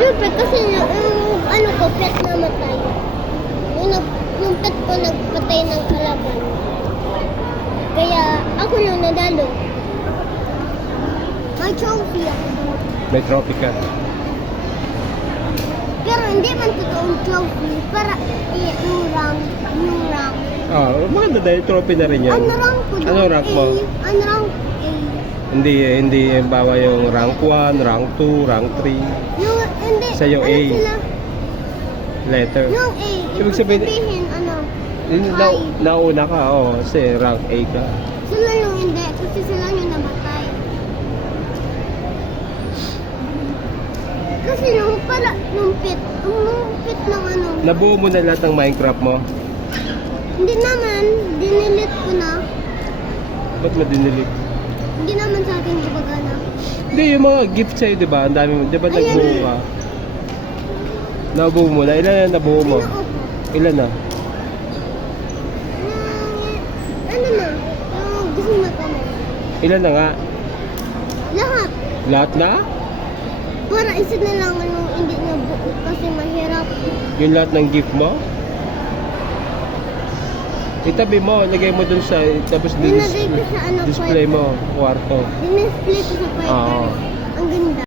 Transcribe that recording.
Siyempre, kasi ano ko, pet namatay. Yung pet ko nagpatay ng kalaban. Kaya ako lang nadalo. May trophy ako. May trophy ka. Pero hindi man totoong trophy. Para yung rank. Ah, maganda dahil trophy na rin yan. Ano rank ko doon? Ano rank mo? Ano rank A? Hindi bawa yung rank 1, rank 2, rank 3. Hindi. Sa'yo ano A. Sila? Letter. Yung A. Ibig sabihin, ano? Yung high. nauna ka, kasi rank A ka. Sila yung hindi. Kasi sila yung namatay. Kasi nung pit ng ano. Nabuo mo na lahat ng Minecraft mo? Hindi naman. Dinilit ko na. Ba't mo dinilig? Hindi naman sa akin gumagana. Hindi, yung mga gift sa'yo, di ba? Ang dami mo. Di ba Ayan nagbuo eh. ka? Nabuo mo na? Ilan na nabuo mo? Ano ako? Ilan na? Ano na? Gusto na kami. Ilan na nga? Lahat. Lahat na? Para isa na lang yung hindi na buo kasi mahirap. Yung lahat ng gift mo? Itabi mo, lagay mo dun sa, tapos Nilagay ko sa ano, display mo, kwarto. Dinisplay ko sa Oo. Ang ganda.